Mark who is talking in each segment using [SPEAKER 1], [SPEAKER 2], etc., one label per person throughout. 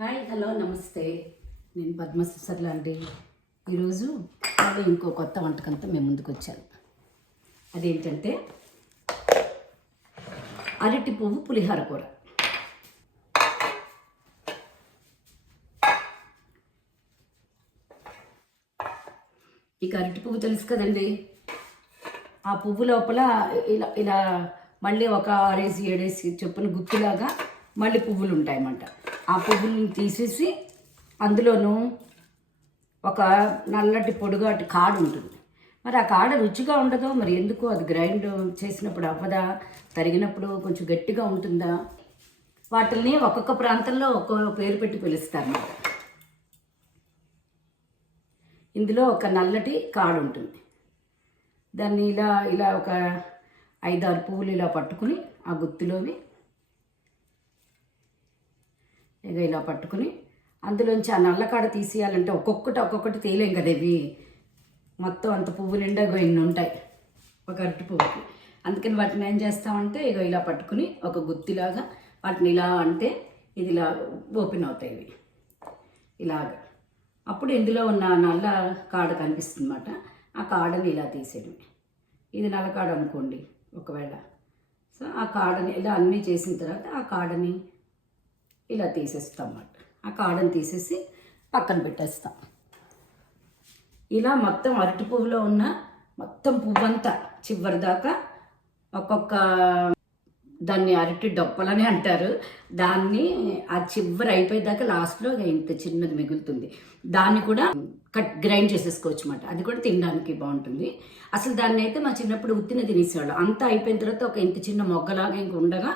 [SPEAKER 1] Hi hello నమస్తే. నేను పద్మ అండి ఈరోజు మళ్ళీ ఇంకో కొత్త వంటకంతో మేము ముందుకు వచ్చాను అదేంటంటే అరటి పువ్వు పులిహార కూర. ఇక అరటి పువ్వు తెలుసు కదండి? ఆ పువ్వు లోపల ఇలా ఇలా మళ్ళీ ఒక ఆరేసి ఏడేసి చొప్పున గుత్తులాగా మళ్ళీ పువ్వులు ఉంటాయన్నమాట ఆ పువ్వుల్ని తీసేసి అందులోనూ ఒక నల్లటి పొడుగాటి కాడు ఉంటుంది. మరి ఆ కాడ రుచిగా ఉండదో మరి ఎందుకు అది గ్రైండ్ చేసినప్పుడు అవ్వదా? తరిగినప్పుడు కొంచెం గట్టిగా ఉంటుందా? వాటిని ఒక్కొక్క ప్రాంతంలో ఒక్కొక్క పేరు పెట్టి పిలుస్తారు ఇందులో ఒక నల్లటి కాడు ఉంటుంది. దాన్ని ఇలా ఇలా ఒక ఐదారు పువ్వులు ఇలా పట్టుకుని ఆ గుత్తిలోవి ఇక ఇలా పట్టుకుని అందులోంచి ఆ నల్లకాడ తీసేయాలంటే ఒక్కొక్కటి ఒక్కొక్కటి తేలేం కదా ఇవి. మొత్తం అంత పువ్వు నిండా ఇగో ఇన్ని ఉంటాయి. ఒక అరటి పువ్వుకి. అందుకని వాటిని ఏం చేస్తామంటే ఇగో ఇలా పట్టుకుని ఒక గుత్తిలాగా వాటిని ఇలా అంటే ఇది ఇలా ఓపెన్ అవుతాయి ఇవి. ఇలాగ. అప్పుడు ఇందులో ఉన్న నల్ల కాడ కనిపిస్తుంది అనమాట ఆ కాడని ఇలా తీసేయడం ఇది నల్ల కాడ అనుకోండి ఒకవేళ. సో ఆ కాడని ఇలా అన్నీ చేసిన తర్వాత ఆ కాడని ఇలా తీసేస్తాం అన్నమాట. ఆ కాడను తీసేసి పక్కన పెట్టేస్తాం. ఇలా మొత్తం అరటి పువ్వులో ఉన్న మొత్తం పువ్వంతా చివరి దాకా ఒక్కొక్క దాన్ని అరటి డొప్పలని అంటారు. దాన్ని ఆ చివరి అయిపోయేదాకా లాస్ట్లో ఇంత చిన్నది మిగులుతుంది. దాన్ని కూడా కట్ గ్రైండ్ చేసేసుకోవచ్చు అనమాట అది కూడా తినడానికి బాగుంటుంది. అసలు దాన్ని అయితే మా చిన్నప్పుడు ఉత్తిన తినేసేవాళ్ళు. అంతా అయిపోయిన తర్వాత ఒక ఇంత చిన్న మొగ్గలాగా ఇంక ఉండగా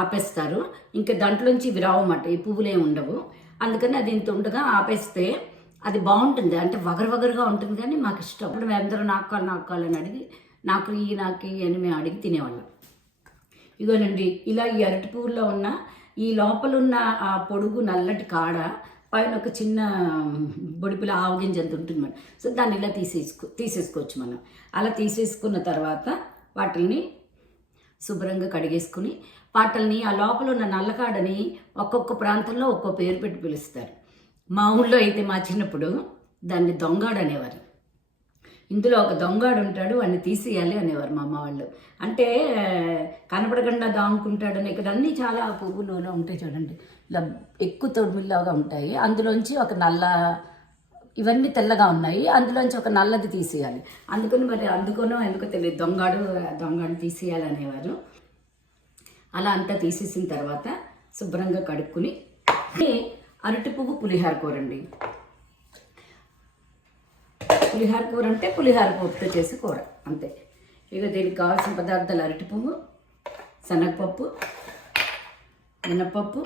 [SPEAKER 1] ఆపేస్తారు. ఇంకా దాంట్లోంచి ఇవి రావు అన్నమాట ఈ పువ్వులు ఉండవు. అందుకని అది ఇంత ఉండగా ఆపేస్తే అది బాగుంటుంది. అంటే వగరు వగరుగా ఉంటుంది కానీ మాకు ఇష్టం. అప్పుడు మేమందరం నాకు కావాలి నాకు కావాలని అడిగి నాకు ఈ నాకు ఈ అని మేము అడిగి తినేవాళ్ళం. ఇగోనండి ఇలా ఈ అరటి పువ్వుల్లో ఉన్న ఈ లోపల ఉన్న ఆ పొడుగు నల్లటి కాడ పైన ఒక చిన్న బొడిపిల ఆవగింజ అంత ఉంటుంది మనం సో దాన్ని ఇలా తీసేసుకో తీసేసుకోవచ్చు మనం. అలా తీసేసుకున్న తర్వాత వాటిని శుభ్రంగా కడిగేసుకుని పాటల్ని ఆ లోపల ఉన్న నల్లకాడని ఒక్కొక్క ప్రాంతంలో ఒక్కో పేరు పెట్టి పిలుస్తారు. మా ఊళ్ళో అయితే మా చిన్నప్పుడు దాన్ని దొంగాడు అనేవారు. ఇందులో ఒక దొంగాడు ఉంటాడు వాడిని తీసేయాలి అనేవారు మా అమ్మ వాళ్ళు. అంటే కనపడకుండా దాముకుంటాడని ఇక్కడ అన్నీ చాలా పువ్వులు ఉంటాయి చూడండి. ఇలా ఎక్కువ తొడుమిల్లాగా ఉంటాయి. అందులోంచి ఒక నల్ల ఇవన్నీ తెల్లగా ఉన్నాయి. అందులోంచి ఒక నల్లది తీసేయాలి. అందుకని మరి అందుకోనో ఎందుకో తెలియదు. దొంగాడు దొంగాడు తీసేయాలనేవారు. అలా అంతా తీసేసిన తర్వాత శుభ్రంగా కడుక్కుని అరటి పువ్వు పులిహార కూర అండి పులిహార కూర అంటే పులిహార పువ్వుతో చేసే కూర అంతే. ఇక దీనికి కావాల్సిన పదార్థాలు అరటి పువ్వు శనగపప్పు మినపప్పు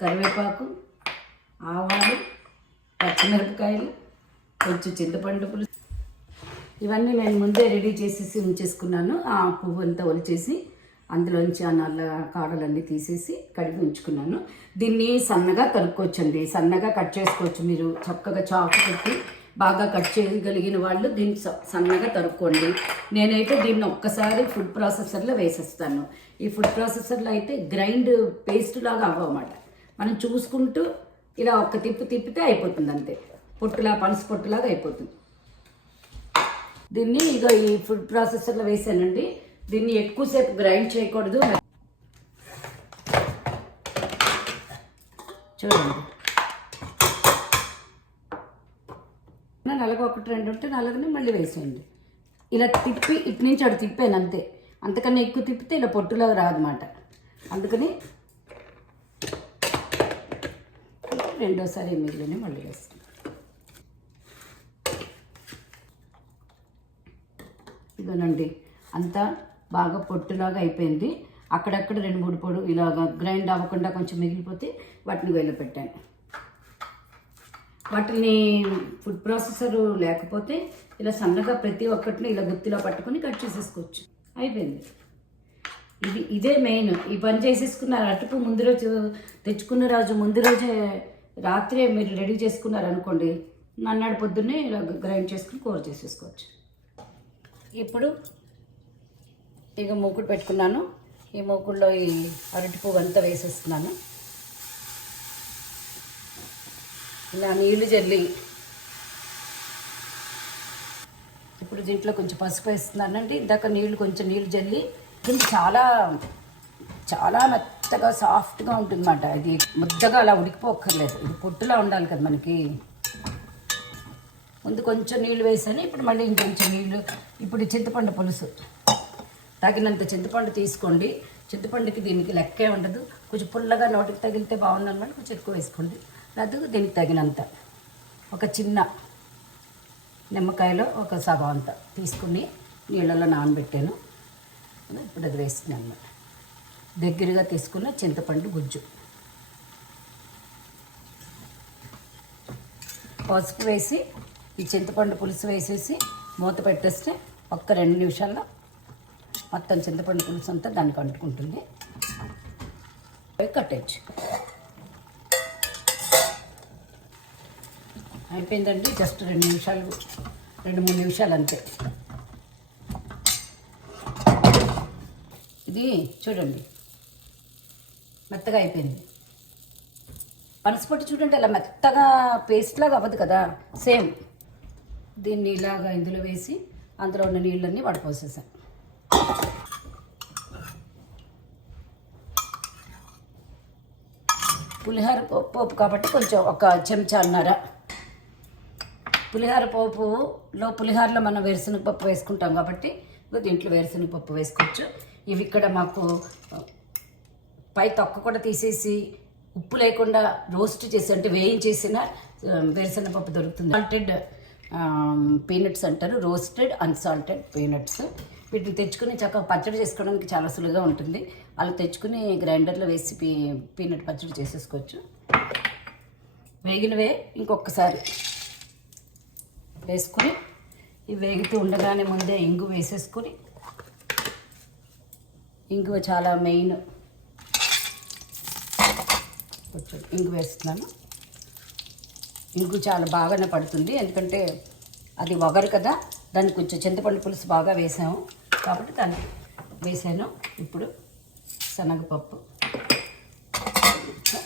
[SPEAKER 1] కరివేపాకు ఆవాలు పచ్చిమిరపకాయలు కొంచెం చింతపండు పులుసు. ఇవన్నీ నేను ముందే రెడీ చేసేసి ఉంచేసుకున్నాను ఆ పువ్వు అంతా ఒలిచేసి అందులోంచి ఆ నల్ల కాడలన్నీ తీసేసి కడిగి ఉంచుకున్నాను. దీన్ని సన్నగా తరుక్కోవచ్చండి. సన్నగా కట్ చేసుకోవచ్చు మీరు. చక్కగా చాకు పెట్టి బాగా కట్ చేయగలిగిన వాళ్ళు దీన్ని స- సన్నగా తరుక్కోండి. నేనైతే దీన్ని ఒక్కసారి ఫుడ్ ప్రాసెసర్లో వేసేస్తాను. ఈ ఫుడ్ ప్రాసెసర్లో అయితే గ్రైండ్ పేస్ట్ లాగా అవ్వమాట. మనం చూసుకుంటూ ఇలా ఒక్క తిప్పు తిప్పితే అయిపోతుంది అంతే. పొట్టులా పనస పొట్టులాగా అయిపోతుంది. దీన్ని ఇక ఈ ఫుడ్ ప్రాసెసర్లో వేసానండి. దీన్ని ఎక్కువసేపు గ్రైండ్ చేయకూడదు. చూడండి. నలగ ఒకటి రెండు ఉంటే నలగని మళ్ళీ వేసేయండి. ఇలా తిప్పి ఇటు నుంచి అటు తిప్పాను అంతే. అంతకన్నా ఎక్కువ తిప్పితే ఇలా పొట్టులాగా రాదన్నమాట. అందుకని రెండోసారి మిగిలిన మళ్ళీ వేస్తాం. ఇదోనండి అంతా బాగా పొట్టులాగా అయిపోయింది. అక్కడక్కడ రెండు మూడు పొడు ఇలాగ గ్రైండ్ అవ్వకుండా కొంచెం మిగిలిపోతే వాటిని వెళ్ళి పెట్టాను. వాటిని ఫుడ్ ప్రాసెసర్ లేకపోతే ఇలా సన్నగా ప్రతి ఒక్కటిని ఇలా గుత్తిలో పట్టుకొని కట్ చేసేసుకోవచ్చు. అయిపోయింది. ఇది ఇదే మెయిన్. ఈ పని చేసేసుకున్నారు అటుకు ముందు రోజు తెచ్చుకున్న రోజు ముందు రోజే రాత్రే మీరు రెడీ చేసుకున్నారు అనుకోండి నన్నాడు పొద్దున్నే ఇలా గ్రైండ్ చేసుకుని కూర చేసేసుకోవచ్చు. ఇప్పుడు ఇక మూకుడు పెట్టుకున్నాను. ఈ మూకుడులో ఈ అరటి పువ్వు అంతా వేసేస్తున్నాను. ఇలా నీళ్ళు జల్లి ఇప్పుడు దీంట్లో కొంచెం పసుపు వేస్తున్నానండి. ఇందాక నీళ్ళు కొంచెం నీళ్ళు జల్లి ఇది చాలా చాలా మెత్తగా సాఫ్ట్గా ఉంటుందన్నమాట. ఇది ముద్దగా అలా ఉడికిపోక్కర్లేదు. ఇది పొట్టులా ఉండాలి కదా మనకి. ముందు కొంచెం నీళ్ళు వేసాను. ఇప్పుడు మళ్ళీ ఇంకొంచెం నీళ్ళు. ఇప్పుడు చింతపండు పులుసు. తగినంత చింతపండు తీసుకోండి. చింతపండుకి దీనికి లెక్కే ఉండదు. కొంచెం పుల్లగా నోటికి తగిలితే బాగుందన్నమాట కొంచెం ఎక్కువ వేసుకోండి. లేదు దీనికి తగినంత. ఒక చిన్న నిమ్మకాయలో ఒక సగం అంత. తీసుకుని నీళ్ళలో నానబెట్టాను. ఇప్పుడు అది వేస్తున్నాను అన్నమాట. దగ్గరగా తీసుకున్న చింతపండు గుజ్జు. పసుపు వేసి ఈ చింతపండు పులుసు వేసేసి మూత పెట్టేస్తే ఒక్క రెండు నిమిషాల్లో మొత్తం చింతపండు పులుసు అంతా దానికి అంటుకుంటుంది. కట్టచ్చు అయిపోయిందండి జస్ట్ రెండు నిమిషాలు రెండు మూడు నిమిషాలు అంతే. ఇది చూడండి మెత్తగా అయిపోయింది. పనసపొట్టు చూడండి అలా మెత్తగా పేస్ట్ లాగా అవ్వదు కదా సేమ్ దీన్ని ఇలాగా ఇందులో వేసి అందులో ఉన్న నీళ్ళన్నీ వడపోసేసాం. పులిహోర పో- పోపు కాబట్టి కొంచెం ఒక చెంచా అన్నర. పులిహోర పోపులో పులిహోరలో మనం వేరుశనగ పప్పు వేసుకుంటాం కాబట్టి దీంట్లో వేరుశనగ పప్పు వేసుకోవచ్చు. ఇవి ఇక్కడ మాకు పై తొక్క కూడా తీసేసి ఉప్పు లేకుండా రోస్ట్ చేసి అంటే వేయించేసిన వేరుశనగపప్పు పప్పు దొరుకుతుంది సాల్టెడ్ పీనట్స్ అంటారు. రోస్టెడ్ అన్సాల్టెడ్ పీనట్స్ వీటిని తెచ్చుకుని చక్కగా పచ్చడి చేసుకోవడానికి చాలా సులువుగా ఉంటుంది. అలా తెచ్చుకుని గ్రైండర్లో వేసి పీ పీనట్ పచ్చడి చేసేసుకోవచ్చు. వేగినవే ఇంకొకసారి వేసుకొని ఇవి వేగుతూ ఉండగానే ముందే ఇంగు వేసేసుకొని ఇంగువ చాలా మెయిన్ కొంచెం ఇంగు వేస్తున్నాను. ఇంగు చాలా బాగానే పడుతుంది. ఎందుకంటే అది వగరు కదా. దానికి కొంచెం చింతపండు పులుసు బాగా వేసాము. కాబట్టి దాన్ని వేసాను. ఇప్పుడు శనగపప్పు.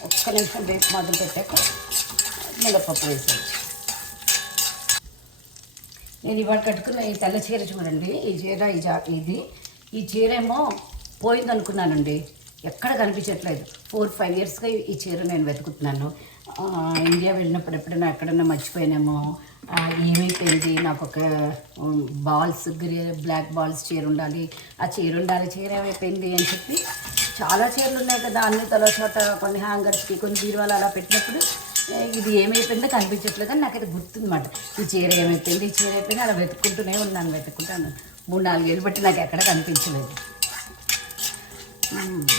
[SPEAKER 1] ఒక్క నిమిషం వేసి మొదలు పెట్టాక మినపప్పు వేసాను. నేను ఇవాళ కట్టుకున్న ఈ తెల్ల చీర చూడండి. ఈ చీర ఈ జా ఇది. ఈ చీర ఏమో ఎక్కడ కనిపించట్లేదు. ఫోర్ ఫైవ్ ఇయర్స్గా ఈ చీర నేను వెతుకుతున్నాను. ఇండియా వెళ్ళినప్పుడు ఎప్పుడైనా ఎక్కడైనా మర్చిపోయినామో ఏమైపోయింది? నాకు ఒక బాల్స్ గ్రే బ్లాక్ బాల్స్ చీర ఉండాలి. ఆ చీర ఉండాలి చీర ఏమైపోయింది అని చెప్పి చాలా చీరలు ఉన్నాయి కదా. అన్ని తల చోట కొన్ని హ్యాంగర్స్కి కొన్ని బీరువాలు అలా పెట్టినప్పుడు ఇది ఏమైపోయిందో కనిపించట్లేదు అని నాకైతే గుర్తుందన్నమాట. ఈ చీర ఏమైపోయింది? ఈ చీర అయిపోయింది అలా వెతుక్కుంటూనే ఉన్నాను వెతుక్కుంటాను. మూడు నాలుగేళ్ళు బట్టి నాకు ఎక్కడ కనిపించలేదు.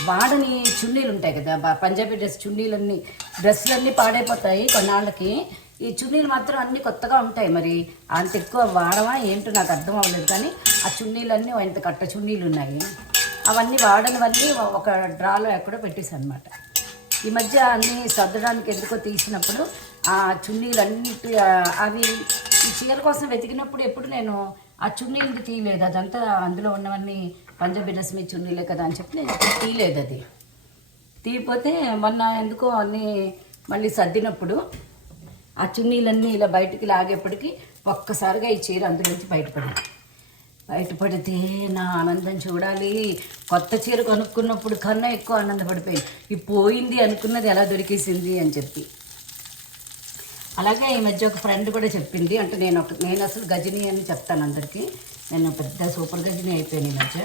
[SPEAKER 1] వాడని చున్నీలు ఉంటాయి కదా బా- పంజాబీ డ్రెస్ చున్నీలన్నీ డ్రెస్సులన్నీ పాడైపోతాయి కొన్నాళ్ళకి. ఈ చున్నీలు మాత్రం అన్నీ కొత్తగా ఉంటాయి మరి. అంత ఎక్కువ వాడవా ఏంటో నాకు అర్థం అవ్వలేదు కానీ ఆ చున్నీలన్నీ ఇంత కట్ట చున్నీలు ఉన్నాయి. అవన్నీ వాడనివన్నీ ఒక డ్రాలో ఎక్కడో పెట్టేసాను అనమాట ఈ మధ్య అన్నీ సర్దడానికి ఎందుకో తీసినప్పుడు ఆ చున్నీలన్నిటి అవి ఈ చీర కోసం వెతికినప్పుడు ఎప్పుడు నేను ఆ చున్నీలది తీయలేదు? అదంతా అందులో ఉన్నవన్నీ పంజాబీ డ్రెస్ చున్నీలే కదా అని చెప్పి నేను తీయలేదు అది. తీయపోతే మొన్న ఎందుకో అన్నీ మళ్ళీ సర్దినప్పుడు ఆ చున్నీలన్నీ ఇలా బయటికి లాగేప్పటికీ ఒక్కసారిగా ఈ చీర అందులోంచి బయటపడింది. బయటపడితే నా ఆనందం చూడాలి. కొత్త చీర కొనుక్కున్నప్పుడు కన్నా ఎక్కువ ఆనందపడిపోయింది ఈ పోయింది అనుకున్నది ఎలా దొరికేసింది అని చెప్పి. అలాగే ఈ మధ్య ఒక ఫ్రెండ్ కూడా చెప్పింది. అంటే నేను ఒక నేను అసలు గజని అని చెప్తాను అందరికీ. నేను పెద్ద సూపర్ గజని అయిపోయాను ఈ మధ్య.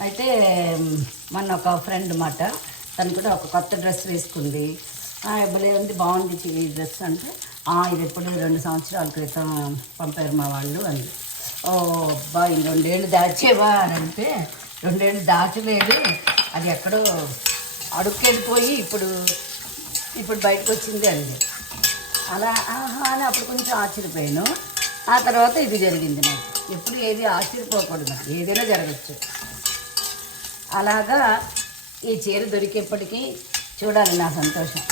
[SPEAKER 1] అయితే మొన్న ఒక ఫ్రెండ్ మాట. తను కూడా ఒక కొత్త డ్రెస్ వేసుకుంది. "ఆ, ఉంది బాగుంది ఈ డ్రెస్ అంటే. ఇది ఎప్పుడు రెండు సంవత్సరాల క్రితం పంపారు మా వాళ్ళు అని. ఓ అబ్బా ఈ రెండేళ్ళు దాచేవా అని అంటే రెండేళ్ళు దాచలేదు. అది ఎక్కడో అడుక్కెళ్ళిపోయి ఇప్పుడు ఇప్పుడు బయటకు వచ్చింది అండి. అలా ఆహా అని అప్పుడు కొంచెం ఆశ్చర్యపోయాను. ఆ తర్వాత ఇది జరిగింది నాకు. ఎప్పుడు ఏది ఆశ్చర్యపోకూడదు ఏదైనా జరగచ్చు. అలాగా ఈ చీర దొరికేప్పటికీ చూడాలి నా సంతోషం.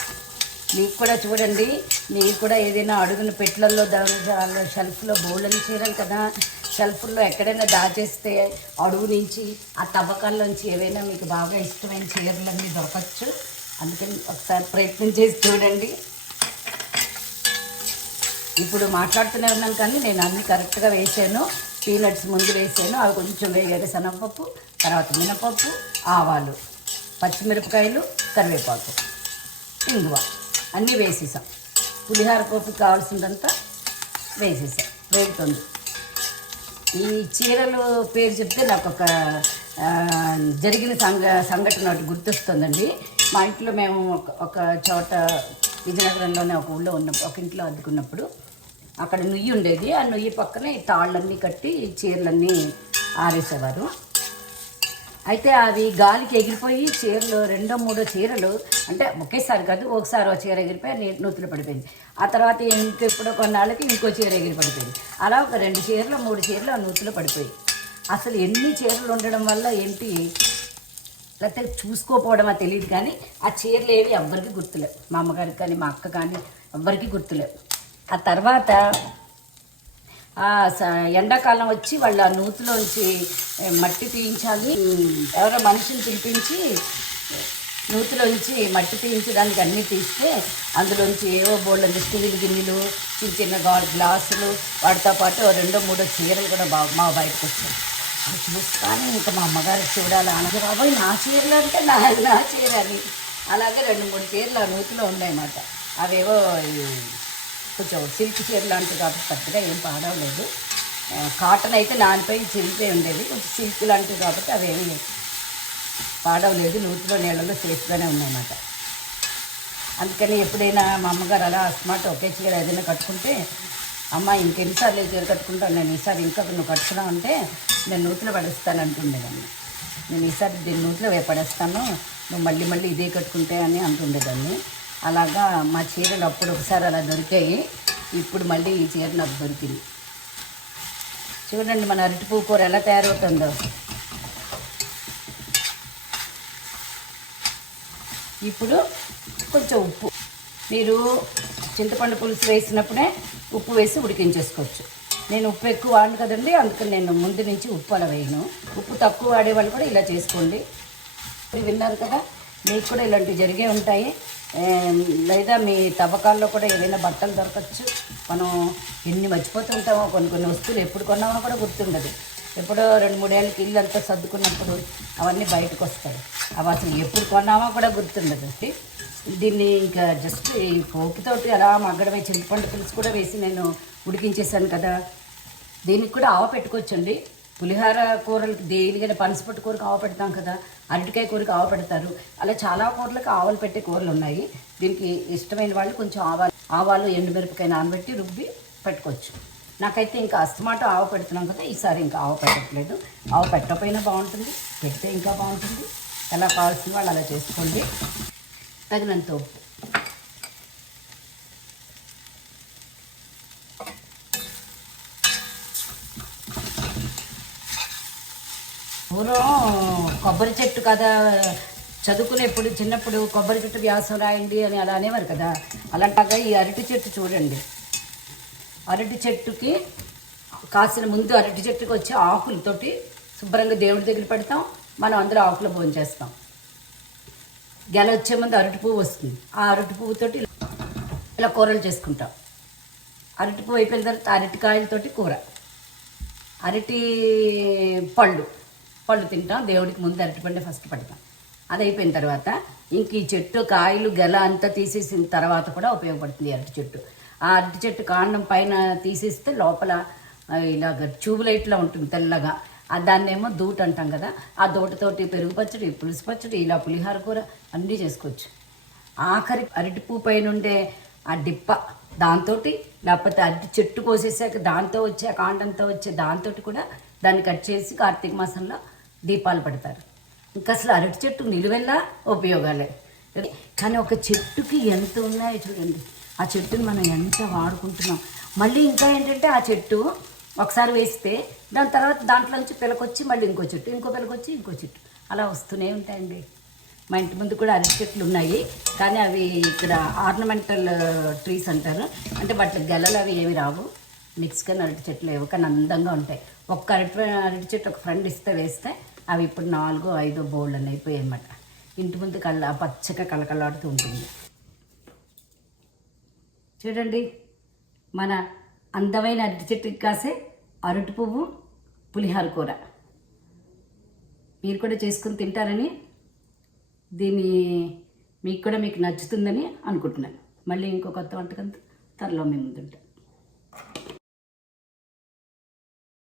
[SPEAKER 1] మీకు కూడా చూడండి. మీకు కూడా ఏదైనా అడుగున పెట్లల్లో దాని షెల్ఫ్లో బోళ్ళని చీరలు కదా. షెల్ఫ్లో ఎక్కడైనా దాచేస్తే అడుగు నుంచి ఆ తవ్వకాల్లోంచి ఏవైనా మీకు బాగా ఇష్టమైన చీరలన్నీ దొరకచ్చు. అందుకని ఒకసారి ప్రయత్నం చేసి చూడండి. ఇప్పుడు మాట్లాడుతూనే ఉన్నాను కానీ నేను అన్ని కరెక్ట్గా వేసాను. పీనట్స్ ముందు వేసాను. అవి కొంచెం వేగాక శనగపప్పు తర్వాత మినపప్పు ఆవాలు పచ్చిమిరపకాయలు కరివేపాకు ఇంగువ. అన్నీ వేసేసాం. పులిహార పోపుకి కావాల్సిందంతా వేసేసాం. వేగుతుంది. ఈ చీరలు పేరు చెప్తే నాకు ఒక జరిగిన సంఘ సంఘటన ఒకటి గుర్తొస్తుందండి. మా ఇంట్లో మేము ఒక ఒక చోట విజయనగరంలోనే ఒక ఊళ్ళో ఉన్నప్పుడు ఒక ఇంట్లో అద్దుకున్నప్పుడు అక్కడ నుయ్యి ఉండేది. ఆ నుయ్యి పక్కనే తాళ్ళన్నీ కట్టి చీరలన్నీ ఆరేసేవారు. అయితే అవి గాలికి ఎగిరిపోయి చీరలు రెండో మూడో చీరలు అంటే ఒకేసారి కాదు ఒకసారి ఒక చీర ఎగిరిపోయి నీ నూతులు పడిపోయింది. ఆ తర్వాత ఇంకెప్పుడో కొన్నాళ్ళకి ఇంకో చీర ఎగిరి పడిపోయింది అలా ఒక రెండు చీరలు మూడు చీరలు ఆ నూతులు పడిపోయి. అసలు ఎన్ని చీరలు ఉండడం వల్ల ఏంటి? లేకపోతే చూసుకోపోవడమా తెలియదు కానీ ఆ చీరలు ఏవి ఎవ్వరికి గుర్తులేవు మా అమ్మగారికి కానీ మా అక్క కానీ ఎవ్వరికి గుర్తులేవు ఆ తర్వాత ఎండాకాలం వచ్చి వాళ్ళు ఆ నూతిలోంచి మట్టి తీయించాలి. ఎవరో మనిషిని పిలిపించి నూతిలోంచి మట్టి తీయించడానికి అన్నీ తీస్తే అందులోంచి ఏవో బోళ్ళ స్టీల్ గిన్నెలు చిన్న చిన్న గా- గ్లాసులు వాటితో పాటు రెండో మూడో చీరలు కూడా బా మా బయటకు వచ్చాయి. అవి చూస్తాను ఇంకా మా అమ్మగారికి చూడాలి అనగా బాబోయ్ నా చీరలు అంటే నా నా చీర అని. అలాగే రెండు మూడు చీరలు ఆ నూతిలో ఉన్నాయన్నమాట. అవేవో కొంచెం సిల్క్ చీర లాంటివి కాబట్టి పెద్దగా ఏం పాడవలేదు. కాటన్ అయితే నానిపోయి చిరిగిపోయి ఉండేది. కొంచెం సిల్క్ లాంటివి కాబట్టి అవేమి పాడవలేదు. నూతిలో నీళ్ళలో సేఫ్గానే ఉన్నాయన్నమాట. అందుకని ఎప్పుడైనా మా అమ్మగారు అలా స్మార్ట్ ఒకే చీర ఏదైనా కట్టుకుంటే అమ్మ ఇంకెన్నిసార్లు ఈ చీర కట్టుకుంటాను? నేను ఈసారి ఇంకా నువ్వు కట్టుకున్నావు అంటే నేను నూతిలో పడేస్తాను అంటుండేదాన్ని నేను ఈసారి దీన్ని నూతిలో పడేస్తాను నువ్వు మళ్ళీ మళ్ళీ ఇదే కట్టుకుంటే అని అంటుండేదాన్ని అలాగా మా చీరలు అప్పుడు ఒకసారి అలా దొరికాయి. ఇప్పుడు మళ్ళీ ఈ చీర నాకు దొరికింది. చూడండి మన అరటి పువ్వు కూర ఎలా తయారవుతుందో. ఇప్పుడు కొంచెం ఉప్పు. మీరు చింతపండు పులుసు వేసినప్పుడే ఉప్పు వేసి ఉడికించేసుకోవచ్చు. నేను ఉప్పు ఎక్కువ వాడను కదండి అందుకని నేను ముందు నుంచి ఉప్పు అలా వేయను. ఉప్పు తక్కువ వాడే వాళ్ళు కూడా ఇలా చేసుకోండి. ఇప్పుడు విన్నారు కదా? మీకు కూడా ఇలాంటివి జరిగే ఉంటాయి. లేదా మీ తవ్వకాల్లో కూడా ఏదైనా బట్టలు దొరకచ్చు. మనం ఎన్ని మర్చిపోతూ ఉంటామో కొన్ని కొన్ని వస్తువులు ఎప్పుడు కొన్నామో కూడా గుర్తుండదు. ఎప్పుడో రెండు మూడేళ్ళకి ఇల్లు అంతా సర్దుకున్నప్పుడు అవన్నీ బయటకు వస్తాయి. అవి అసలు ఎప్పుడు కొన్నామో కూడా గుర్తుండదు. దీన్ని ఇంకా జస్ట్ ఈ పోపుతోటి అలా మగ్గడమే చింతపండు పులుసు కూడా వేసి నేను ఉడికించేసాను కదా. దీనికి కూడా ఆవ పెట్టుకోవచ్చండి. పులిహార కూరలకి దేనికైనా పనసపట్టు కూరకు ఆవ పెడతాం కదా అరటికాయ కూరకు ఆవ పెడతారు. అలా చాలా కూరలకు ఆవలు పెట్టే కూరలు ఉన్నాయి. దీనికి ఇష్టమైన వాళ్ళు కొంచెం ఆవాలు ఆవాలు ఎండుమిరపకాయ నానబెట్టి రుబ్బి పెట్టుకోవచ్చు. నాకైతే ఇంకా అస్తమాట ఆవ పెడుతున్నాం కదా ఈసారి ఇంకా ఆవ పెట్టట్లేదు. ఆవ పెట్టకపోయినా బాగుంటుంది పెడితే ఇంకా బాగుంటుంది. ఎలా కావాల్సిన వాళ్ళు అలా చేసుకోండి. తగినంత ఉప్పు. పూర్వం కొబ్బరి చెట్టు కదా చదువుకునేప్పుడు చిన్నప్పుడు కొబ్బరి చెట్టు వ్యాసం రాయండి అని అలా అనేవారు కదా. అలాంటాగా ఈ అరటి చెట్టు చూడండి. అరటి చెట్టుకి కాసిన ముందు అరటి చెట్టుకి వచ్చే ఆకులతోటి శుభ్రంగా దేవుడి దగ్గర పెడతాం. మనం అందరూ ఆకులు భోంచేస్తాం. గెల వచ్చే ముందు అరటి పువ్వు వస్తుంది. ఆ అరటి పువ్వుతోటి ఇలా కూరలు చేసుకుంటాం. అరటి పువ్వు అయిపోయిన తర్వాత అరటికాయలతోటి కూర. అరటి పళ్ళు. పళ్ళు తింటాం దేవుడికి ముందు అరటిపండు ఫస్ట్ పడతాం. అది అయిపోయిన తర్వాత ఇంక ఈ చెట్టు కాయలు గెల అంతా తీసేసిన తర్వాత కూడా ఉపయోగపడుతుంది అరటి చెట్టు. ఆ అరటి చెట్టు కాండం పైన తీసేస్తే లోపల ఇలాగ ట్యూబ్ లైట్లా ఉంటుంది తెల్లగా. ఆ దాన్నేమో దూట అంటాం కదా ఆ దూటతోటి పెరుగు పచ్చడి పులుసు పచ్చడి ఇలా పులిహార కూర అన్నీ చేసుకోవచ్చు. ఆఖరి అరటి పువ్వు పైన ఉండే ఆ డిప్ప దాంతో లేకపోతే అరటి చెట్టు కోసేసాక దాంతో వచ్చే కాండంతో వచ్చే దాంతో కూడా దాన్ని కట్ చేసి కార్తీక మాసంలో దీపాలు పెడతారు. ఇంకా అసలు అరటి చెట్టు నిలువెల్లా ఉపయోగాలే. కానీ ఒక చెట్టుకి ఎంత ఉన్నాయో చూడండి. ఆ చెట్టుని మనం ఎంత వాడుకుంటున్నాం. మళ్ళీ ఇంకా ఏంటంటే ఆ చెట్టు ఒకసారి వేస్తే దాని తర్వాత దాంట్లో నుంచి పిలకొచ్చి మళ్ళీ ఇంకో చెట్టు ఇంకో పిలకొచ్చి ఇంకో చెట్టు. అలా వస్తూనే ఉంటాయండి. మా ఇంటి ముందు కూడా అరటి చెట్లు ఉన్నాయి. కానీ అవి ఇక్కడ ఆర్నమెంటల్ ట్రీస్ అంటారు. అంటే వాటికి గెలలు అవి ఏమి రావు. మిక్స్గా అరటి చెట్లు ఏవో కానీ అందంగా ఉంటాయి. ఒక్క అరటి అరటి చెట్టు ఒక ఫ్రెండ్ ఇస్తే వేస్తే అవి ఇప్పుడు నాలుగు ఐదో బోల్డ్ అని అయిపోయాయి అన్నమాట. ఇంటి ముందు కళ్ళ పచ్చగా కలకలాడుతూ ఉంటుంది. చూడండి మన అందమైన అరటి చెట్టుకి కాసే అరటి పువ్వు పులిహార కూర. మీరు కూడా చేసుకుని తింటారని దీన్ని మీకు కూడా మీకు నచ్చుతుందని అనుకుంటున్నాను. మళ్ళీ ఇంకో కొత్త వంటకంతో త్వరలో మేము ముందుంటాం.